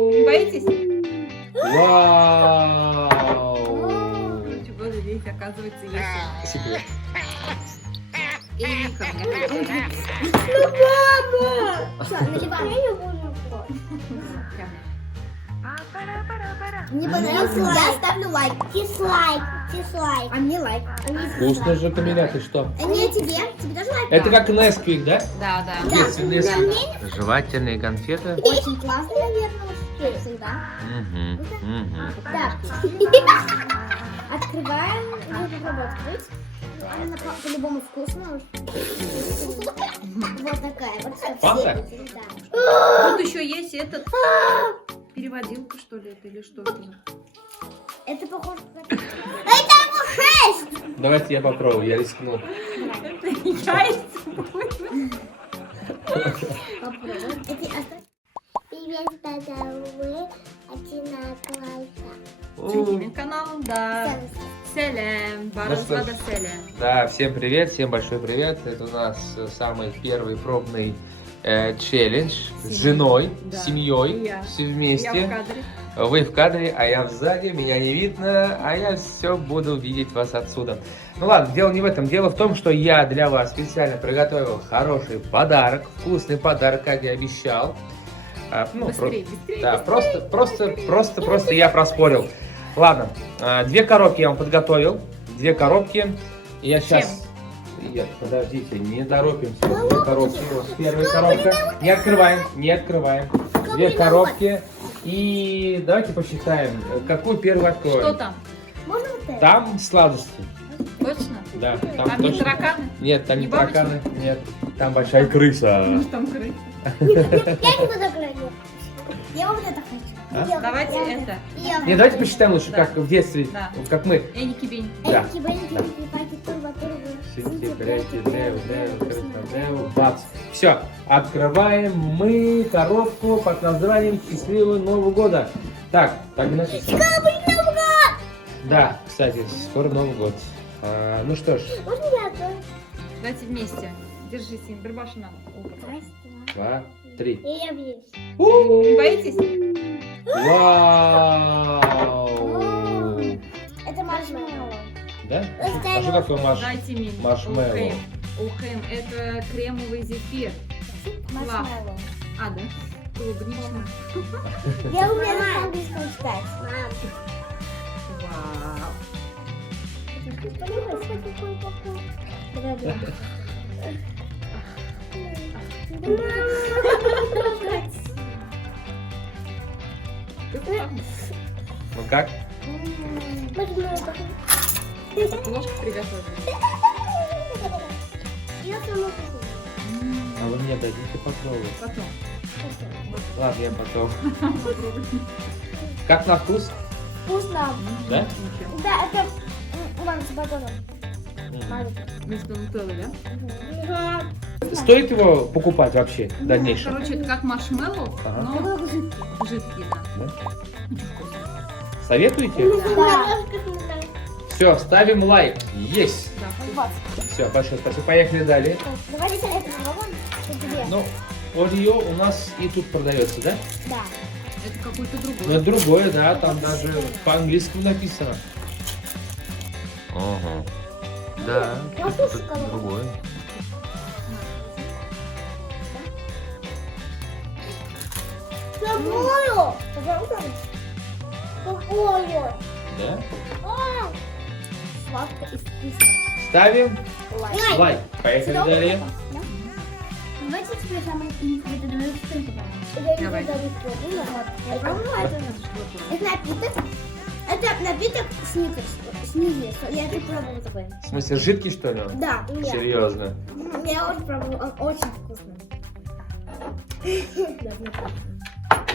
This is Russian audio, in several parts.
Не боитесь? Вау! Чего здесь, оказывается, есть. Секрет. И ко мне. Что, наливаем? Я не буду. Мне понравился, я ставлю лайк. Дизлайк. А мне лайк. Вкусно же, Камиля, ты что? А не тебе? Тебе тоже лайк? Это как Несквик, да? Да, да. Детский Несквик. Жевательные конфеты. Очень классно, наверное. Вкусно, да? Да. Открываем. Надо попробовать открыть. Она по-любому вкусная. Вот такая. Вот Фанта? да. Тут еще есть этот переводилка, что ли, это или что это? Это похоже на... Это ему 6! Давайте я попробую, я рискну. Это яйца. Попробуем. Привет, это вы. Чудный канал, да. Селем, Ну что Баразлада ж. Селем. Да, всем привет, всем большой привет. Это у нас самый первый пробный челлендж с женой, Да. с семьей, Я. все Я в вместе. кадре. Вы в кадре, а я сзади, меня не видно, а я все буду видеть вас отсюда. Ну ладно, дело не в этом. Дело в том, что я для вас специально приготовил хороший подарок, вкусный подарок, как я обещал. Ну, Быстрее, быстрее. да, просто я проспорил. Ладно, 2 коробки я вам подготовил. 2 коробки. Я сейчас... Подождите, не торопимся. 2 коробки. Вот первая коробка. Не открываем, не открываем. 2 коробки. И давайте посчитаем, какую первую откроем. Что там? Можно вот это? Там сладости. Точно? Да, Там не точно. тараканы? Нет, там не Не бабочки? тараканы. Нет, там большая крыса. Может, там крыса? Я не буду играть. Я вот это хочу. А? Я Давайте вот это. Я Не, давайте посчитаем лучше, Да. как в детстве, Да. вот как мы. Эники Бень. Да. Бац. Все, открываем мы коробку под названием «Счастливого Нового года». Так, так написано. Да, кстати, скоро Новый год. Ну что ж, Можно я открою? Давайте вместе. Держи, Сим, Бербаша нам. 2, 3. И я весь. Не боитесь? Вау! Это маршмеллоу. Да? А что такое Дайте мне. маршмеллоу? Ухем. Ухем. Это кремовый зефир. Маршмеллоу. А, да? Клубничный. Я умею на английском читать. Вау. Давай, давай. Ну как? Ложку приготовили. Я сама хочу. А вы мне дадите попробовать? Потом. Ладно, я потом. Как на вкус? Вкусно. Да? Ничего. Да, это ладно, с батоном. Маленький. Вместо нутеллы, да? Стоит его покупать вообще в дальнейшем? Короче, это как маршмеллоу, Ага. но жидкий, да. Да? Очень вкусно. Советуете? Да. Все, ставим лайк. Есть. Да, Вот. Все, большое спасибо. Поехали далее. Давайте это попробуем. Что тебе? Ну, Орео у нас и тут продается, да? Да. это какой-то Ну, другой. это другое, да, там даже по-английски написано. Ага. Да, тут другое. Какую? Какую? Да? Сладко и вкусно. Ставим Лайк. лайк. Поехали далее. Давайте теперь самое интересное. Давай. Я пробую это. Это напиток. Это напиток Сникерс. Снизу. Я это пробовала такой. В смысле, жидкий, что ли? он? Да. Серьезно. Я очень пробовала. Он очень вкусный.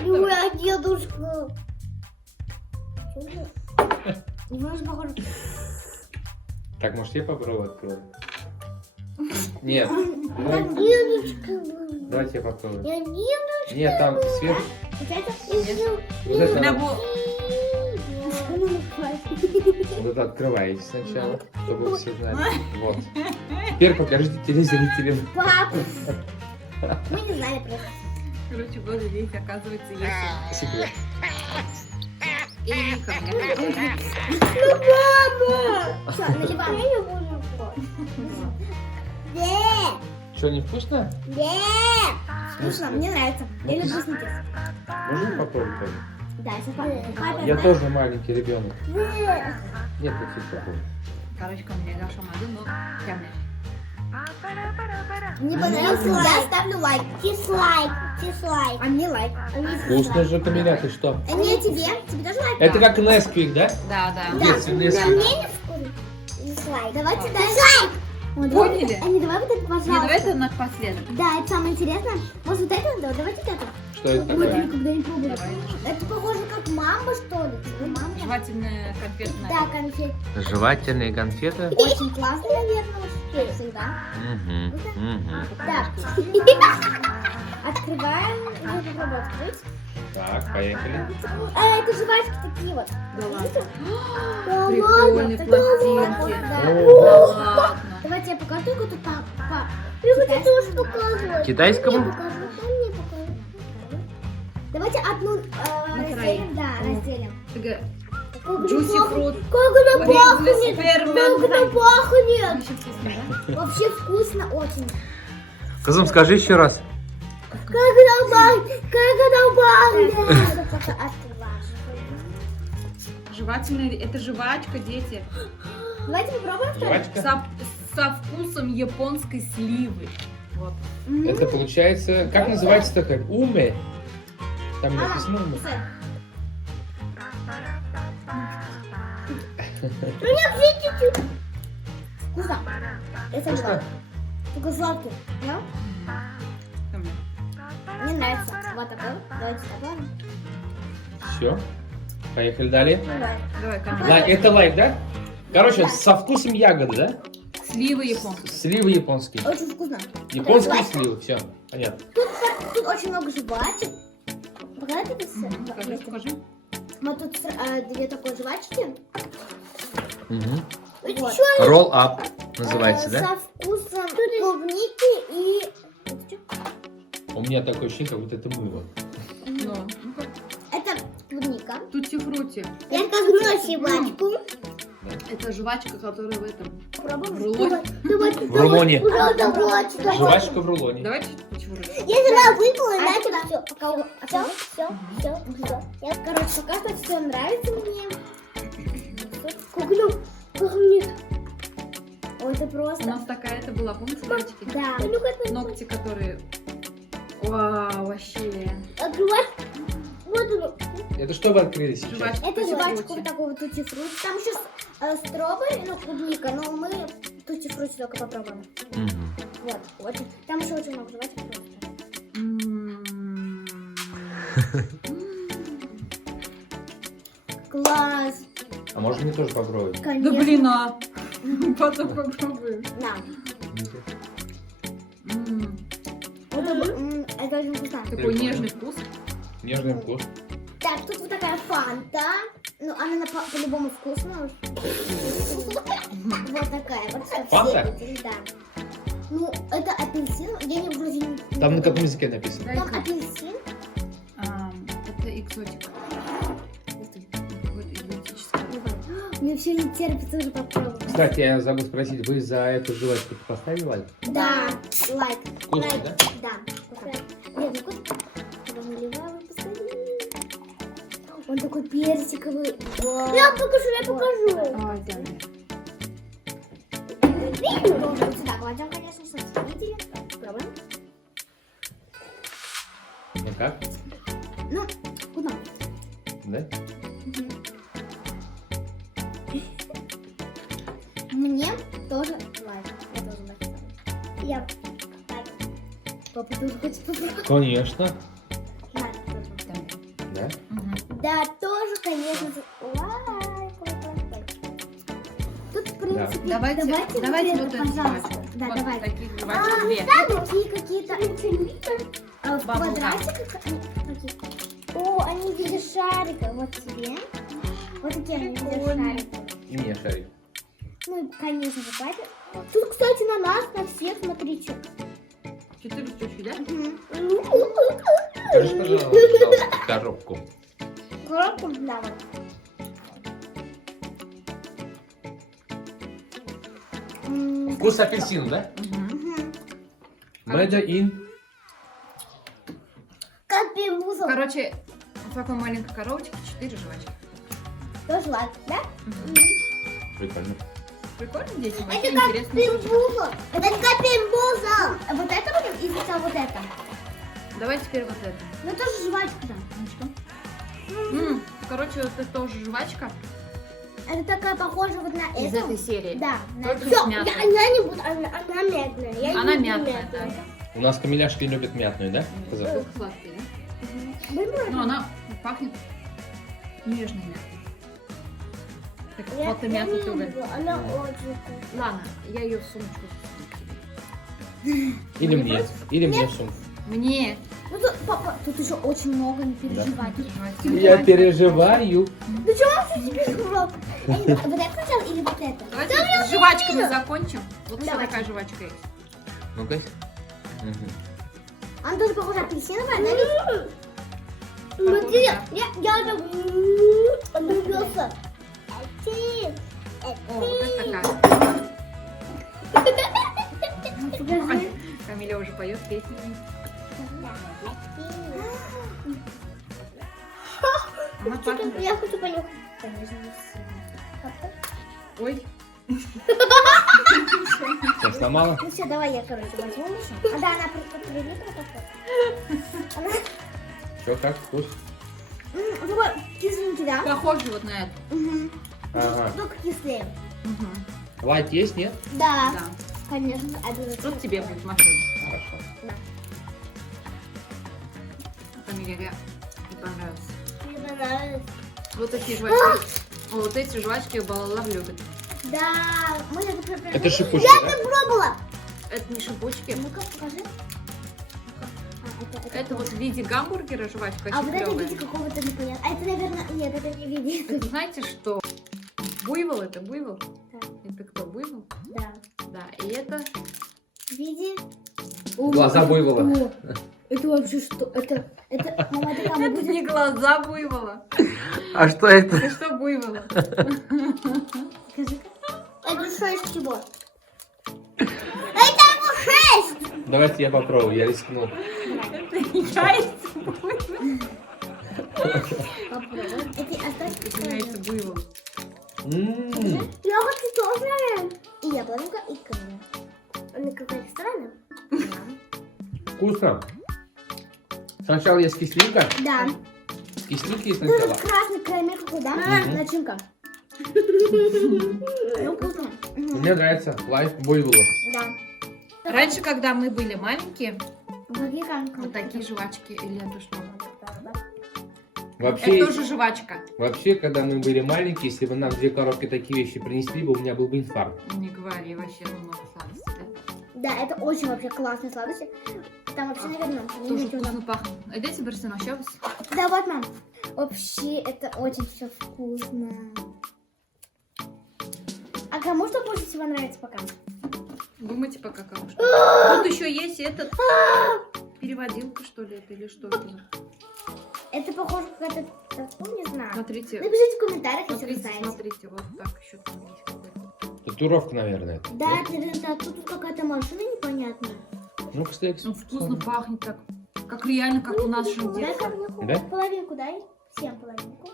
Ой, а дедушка. Немножко похоже. Так, может, я попробую открою? Нет. А Ну, дедушка. давайте я попробую. Я дедушка. Нет, там сверху. Вот это? Вот это, Для надо- бо- вот это открываете сначала, чтобы все знали. Вот. Теперь покажите телезрителям. Пап. Мы не знали просто. Короче, боже, здесь, оказывается, есть. Секрет. И ко мне. Ну, мама! Все, наливаем. Я не буду. Что, не вкусно? Вкусно, мне нравится. Я люблю сникерс. Можно попробовать тоже? Да, сейчас попробуем. Я тоже маленький ребенок. Нет, таких попробуй. Короче, ко мне Даша могу, но прям. Мне понравился, я ставлю лайк. Дизлайк. А мне лайк. Вкусно же, Камиля, ты что? А не тебе? Тебе тоже лайк? Это как Несквик, да? Да, да. Детский Да, Несквик. мне не вкусно. Дизлайк. Давайте дальше. Поняли? А не давай вот это, Не, пожалуйста. давай это напоследок. Да, это самое интересное. Может, вот это? Давайте вот это. Что это Ой, такое? никогда не пробовали. Давай. Это похоже как мамба, что ли? Мамба? Жевательная конфетная. Да, конфет. Жевательные конфеты. Очень классно, наверное, вот всегда. Да. Открываем. Надо попробовать открыть. Так, поехали. Это жвачки такие вот. Да ладно. Да Прикольные ладно, пластинки. да. О. Да ладно. Давайте я покажу, как тут папа. Я хочу тоже показывать. Китайскому? Мне покажу. Давайте одну разделим. Да, разделим. Такая Как Juicy она fruit. Как она пахнет! Фермент. Как она пахнет! Очень вкусно, да? Вообще вкусно очень. Казум, скажи еще раз. Как она пахнет! Как она пахнет! Надо пока открывать. Жевательная, это жвачка, дети. Давайте попробуем второй. Жвачка. Со вкусом японской сливы. Вот. Это получается, как называется такая? Уме. Там написано уме. Ну нет, все чуть-чуть. Вкусно. Это Вкусно? два. Только сладкий. Да? Ко мне. Мне нравится. Вот такой. Давайте такой. Все. Поехали далее. Ну да. Давай, ко мне. Это лайк, да? Короче, Да. со вкусом ягоды, да? Сливы японские. Сливы японские. Очень вкусно. Японские сливы, все, понятно. Тут очень много жвачек. Показать это все? Покажи, покажи. Вот тут две такой жвачки. Угу. Вот. Roll up называется, да? Со вкусом клубники и... У меня такое ощущение, как будто это мыло. Ну, Это клубника. тутти-фрути. Я возьму жвачку. Это жвачка, которая в этом. Попробуем. В рулоне. В рулоне. Давайте. Жвачка в рулоне. Давайте чуть-чуть. Я сюда выпала, иначе все. Пока все. Я, короче, пока что все нравится мне. Как пахнет. Ой, это У просто. нас такая это была, помните, мальчики? Да. Ногти, которые... Вау, вообще. Открывай. Вот оно. Это что вы открыли сейчас? Жвачка. Это тутти-фрути. жвачка вот такого тутти-фрути. Там еще стробери, ну, клубника, но мы тутти-фрути только попробуем. Мгм. Вот, очень. Там еще очень много жвачек просто. М. Класс. А можно мне тоже попробовать? Да Конечно. блин, а. Потом попробуем. Да. М. Это очень вкусно. Такой Прикольно. нежный вкус. Нежный вкус. Так, тут вот такая фанта. Ну, она по-любому вкусная. Вот такая вот. со Фанта? всеми, да. Ну, это апельсин. Я не вроде не... Там на каком языке написано? Там апельсин. Это экзотика. Какой-то экзотический. Мне все не терпится уже попробовать. Кстати, я забыл спросить, вы за эту жвачку поставили лайк? Да, лайк. Вкусно, Лайк. да? Да. Вкусно. Нет, ну вкусно. Когда наливаю, посмотри. Он такой персиковый. Я покажу. Ой, да. Вот сюда кладем, конечно, чтобы все видели. Пробуем. Ну как? Ну, вкусно. Да? Мне тоже лайк. Я тоже лайк. Я лайк. Папа тоже хочет попробовать. Конечно. Лайк тоже. Да? Мгм. Да, тоже, конечно же. Лайк. Тут, в принципе, Давайте вот эту пожалуйста. жвачку. Да, Вот давай. таких жвачек две. Такие какие-то в Бабл квадратиках. Такие. О, они в виде шарика. Вот тебе. Вот такие они в виде Прикольно. шарика. И мне шарик. Ну и, конечно же, папе. Тут, кстати, на нас, на всех, смотрите. 4 штучки, да? Покажи, пожалуйста, коробку. Коробку? Давай. Вкус апельсина, да? Made in. Капельбузов. Короче, в такой маленькой коробочке 4 жвачки. Тоже лайк, да? Прикольно. Прикольно, дети? Это Вообще интересно. капельбузов. Это капельбузов. Вот это будем или это вот это? Давай теперь вот это. Ну тоже жвачка, да. Ну что? Короче, вот это тоже жвачка Это такая похожа вот на из это. этой серии. Да. Только Всё, с мятой. я не буду, она мятная. Я не Она люблю мятная, да. У нас камеляшки любят мятную, да? Только сладкий, да? Было? Ну, она пахнет нежной мятой. Так, Я вот и мята не тоже. люблю, она очень вкусная. Ладно, я ее в сумочку. Или Не мне, против? или мне сумку. Мне. Ну тут, папа, тут еще очень много, не переживай. Я переживаю. Ну чего ты теперь сказал? Вот это хотел или вот это? Давайте с жвачками закончим. Вот еще Давай. такая жвачка есть. Ну-ка. Она тоже похожа апельсиновая, да? Похоже, Смотри, да. я так влюбился. О, вот это такая. Покажи. Камиля уже поет песню. Она пахнет. Я хочу понюхать. Конечно, не сильно. Ой. Все, сломала? Ну все, давай я, короче, возьму. А да, она прилипла такой. Все, как вкус? Такой кисленький, да? Похоже вот на это. Угу. Ага. Только кислее. Лайт есть, нет? Да, Да. конечно, обязательно. Тут тебе будет машина. Хорошо. Камиле не понравилось. Мне понравилось. Вот такие жвачки. О, вот эти жвачки Балалар любит. Да, мы это пробовали. Это шипучки, Я да? это пробовала. Это не шипучки. Ну-ка, покажи. Это вот в виде гамбургера жвачка. А очень вот это в клёвая. виде какого-то непонятного. А это, наверное, нет, это не в виде. Это знаете что? Буйвол это буйвол? Да. Это кто, буйвол? Да. Да, и это... В виде... Глаза буйвола. О, это вообще что? Это, мама, это кому Это будет? не глаза буйвола. А что это? Это что буйвола? Скажи-ка. Это 6 всего. Это ему 6! Давайте я попробую, я рискну. Это яйца буйвола. Попробуй. Это остатки Это яйца буйвола. Ягодки тоже, наверное. И яблонка, и камень. Она какая-то странная. Вкусно. Сначала есть кислинка. Да. Кислинки есть Ну, сначала. это красный карамель какой, да? Мгм. Начинка. Ну, вкусно. Мне нравится лайф буйволу. Да. Раньше, когда мы были маленькие, Какие конкретно? вот такие жвачки, или это что? Вообще, Это тоже жвачка. вообще, когда мы были маленькие, если бы нам 2 коробки такие вещи принесли бы, у меня был бы инфаркт. Не говори, вообще много сладостей, да? Да, это очень вообще классные сладости. Там вообще, наверное, Тоже вкусно пахнет. А дети Барсина, вообще Да, вот, мам. Вообще, это очень все вкусно. А кому что больше всего нравится пока? думайте пока кому что. Тут еще есть этот переводилка, что ли, это или что это? Это похоже какая-то, не знаю. Смотрите, Напишите в комментариях, если вы смотрите, знаете. смотрите, вот так еще там есть какой-то. Татуировка, наверное. Да, это, наверное, да, тут какая-то машина непонятная. Ну, кстати. Ну, вкусно пахнет так, как реально, как у нас в Дай детстве. ко мне Да? половинку дай. Всем половинку.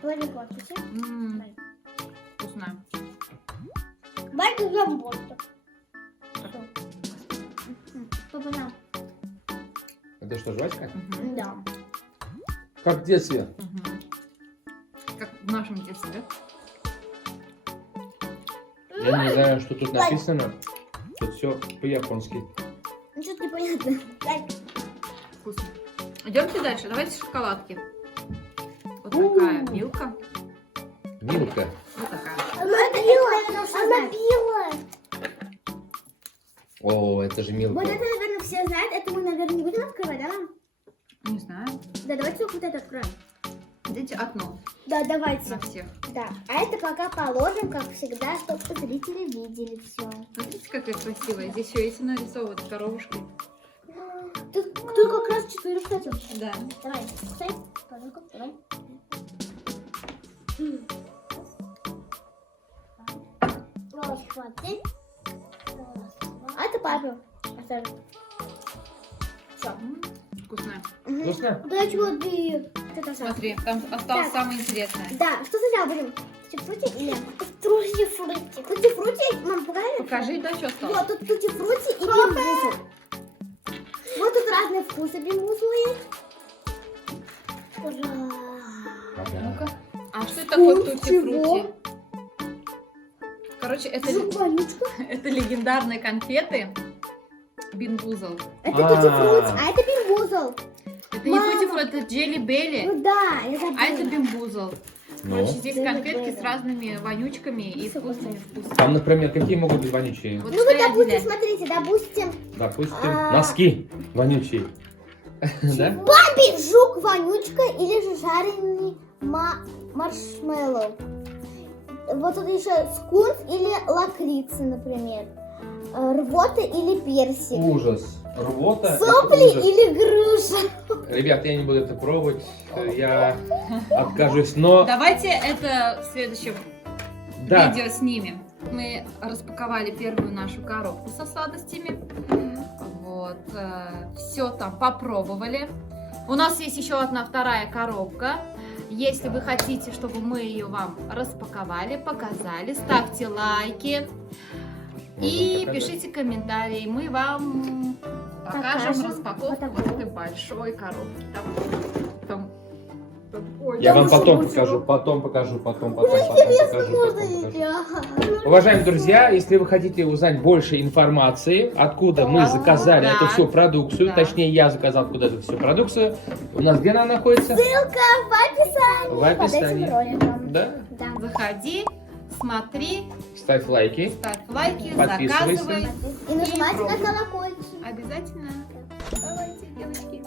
Половинку откуси. М, Вкусно. Байка ем просто. Папа, на. Это что, жвачка? Мгм. Да. Как в детстве. Мгм. Как в нашем детстве, да? Я не знаю, что тут написано. Тут все по-японски. Ну, что-то непонятно. Дай. Вкусно. Идемте дальше. Давайте шоколадки. Вот такая вилка. Милка. Вот такая. Она пила. Она пила. О, это же милка. Вот это, наверное, все знают. Это мы, наверное, не будем открывать, да, мам? Не знаю. Да, давайте только вот это откроем. Идите окно Да, давайте. на всех. Да. А это пока положим, как всегда, чтобы зрители видели все. Смотрите, какая красивая. Здесь еще есть нарисованы коровушки. Тут кто Ты как раз 4 хотел. Да. Давай, кусай. Пожалуйста, давай. Раз, два, три. А это папа. Оставим. Все. Вкусная. Вкусно? Да чего ты? Это сам. Смотри, там осталось Так. самое интересное. Да, что сначала будем? Тути-фрути или трусти-фрути? Тути-фрути, мам, покажи. Покажи, да, что осталось? Вот тут тути-фрути и бимбузл. Вот тут разные вкусы бимбузла есть. Ура! Ну-ка. А что это такое Вкус тути-фрути? всего. Короче, это, Жук-вонючка. это легендарные конфеты Бинбузл. Это А. тути-фрути, а это бимбузл. Это не Мама. тути-фрути, это джелли-белли, Ну да, я забыла. а это Бинбузл. Ну. Короче, здесь конфетки Джелли-белли. с разными вонючками и вкусными вкусами. Там, например, какие могут быть вонючие? Вот Ну что вот, я допустим, отделяю. смотрите, допустим, Допустим, А. носки вонючие. Да? бамби, жук-вонючка или же жареный маршмеллоу. Вот тут еще скунс или лакрица, например. Рвота или персик. Ужас. Рвота. это Сопли ужас. или груша. Ребят, я не буду это пробовать. Я откажусь. Но Давайте это в следующем да, видео снимем. Мы распаковали первую нашу коробку со сладостями. Вот. Все там попробовали. У нас есть еще одна вторая коробка. Если вы хотите, чтобы мы ее вам распаковали, показали, ставьте лайки и показать. пишите комментарии. Мы вам покажем Покажем. распаковку Вот вот такую. этой большой коробки. Там, ой, я там вам еще потом будет покажу, всего. потом покажу. Можно покажу. я? Уважаемые друзья, если вы хотите узнать больше информации, откуда мы заказали да. эту всю продукцию, Да. точнее я заказал откуда эту всю продукцию, у нас где она находится? Ссылка в описании. В описании. Под этим роликом. Да? Да. заходи, смотри, Ставь лайки. ставь лайки, Подписывайся. заказывай. И нажимайте на пробуй. колокольчик. Обязательно. Давайте, девочки.